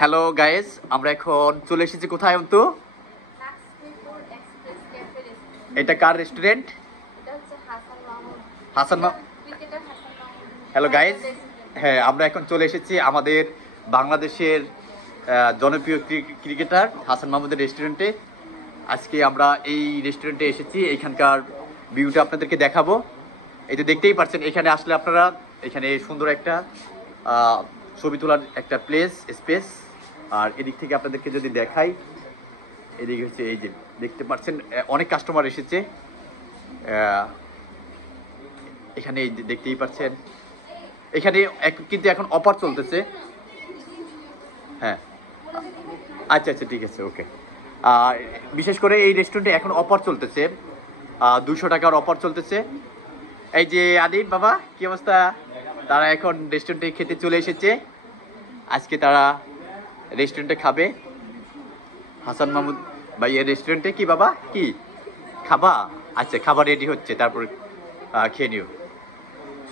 Hello guys, আমরা এখন চলে এসেছি কোথায় অন্তু? এটা কার রেস্টুরেন্ট? হাসান হ্যালো গাইস, হ্যাঁ আমরা এখন চলে এসেছি আমাদের বাংলাদেশের জনপ্রিয় ক্রিকেটার হাসান মাহমুদের রেস্টুরেন্টে। আজকে আমরা এই রেস্টুরেন্টে এসেছি, এখানকার ভিউটা আপনাদেরকে দেখাবো। এই তো দেখতেই পাচ্ছেন, এখানে আসলে আপনারা এখানে সুন্দর একটা ছবি তোলার একটা স্পেস। আর এদিক থেকে আপনাদেরকে যদি দেখাই, এদিকে হচ্ছে এই যে দেখতে পাচ্ছেন অনেক কাস্টমার এসেছে এখানে, এই দেখতেই পাচ্ছেন এখানে কিন্তু এখন অফার চলতেছে। হ্যাঁ আচ্ছা আচ্ছা ঠিক আছে, ওকে। বিশেষ করে এই রেস্টুরেন্টে এখন অফার চলতেছে, 200 টাকার অফার চলতেছে। এই যে আদিব বাবা, কি অবস্থা? তারা এখন রেস্টুরেন্টে খেতে চলে এসেছে। আজকে তারা রেস্টুরেন্টে খাবে হাসান মাহমুদ ভাইয়ের রেস্টুরেন্টে। কি বাবা, কি খাবা? আচ্ছা, খাবার রেডি হচ্ছে, তারপর খেয়ে নিও।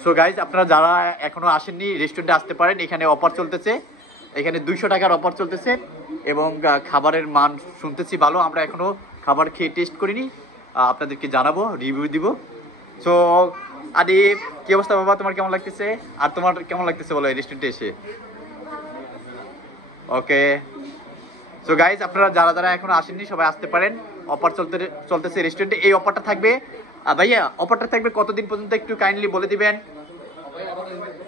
সো গাইজ, আপনারা যারা এখনো আসেননি রেস্টুরেন্টে আসতে পারেন, এখানে অফার চলতেছে। এখানে 200 টাকার অফার চলতেছে এবং খাবারের মান শুনতেছি ভালো। আমরা এখনো খাবার খেয়ে টেস্ট করিনি, আপনাদেরকে জানাবো, রিভিউ দিব। সো আদিব, কি অবস্থা বাবা? তোমার কেমন লাগতেছে? আর তোমার কেমন লাগতেছে বলো এই রেস্টুরেন্টে এসে? ওকে। সো গাইজ, আপনারা যারা যারা এখনো আসেননি সবাই আসতে পারেন। অফার চলতেছে রেস্টুরেন্টে। এই অফারটা থাকবে ভাইয়া, অফারটা থাকবে কতদিন পর্যন্ত একটু কাইন্ডলি বলে দিবেন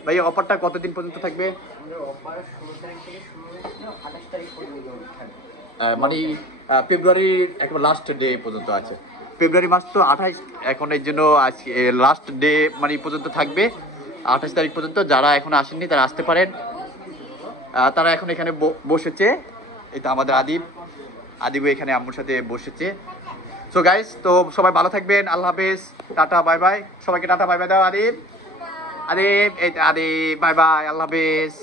ভাইয়া? অফারটা কতদিন পর্যন্ত থাকবে? মানে ফেব্রুয়ারির একবার লাস্ট ডে পর্যন্ত আছে। ফেব্রুয়ারি মাস তো 28 এখন, এর জন্য আজকে লাস্ট ডে মানে পর্যন্ত থাকবে, 28 তারিখ পর্যন্ত। যারা এখনো আসেননি তারা আসতে পারেন। তারা এখন এখানে বসেছে। এই তো আমাদের আদিব এখানে আম্মুর সাথে বসেছে। সো গাইস, তো সবাই ভালো থাকবেন। আল্লাহ হাফেজ, টাটা বাই বাই। সবাইকে টাটা বাই বাই দাও। আদিব, এই আদিব, বাই বাই, আল্লাহ হাফেজ।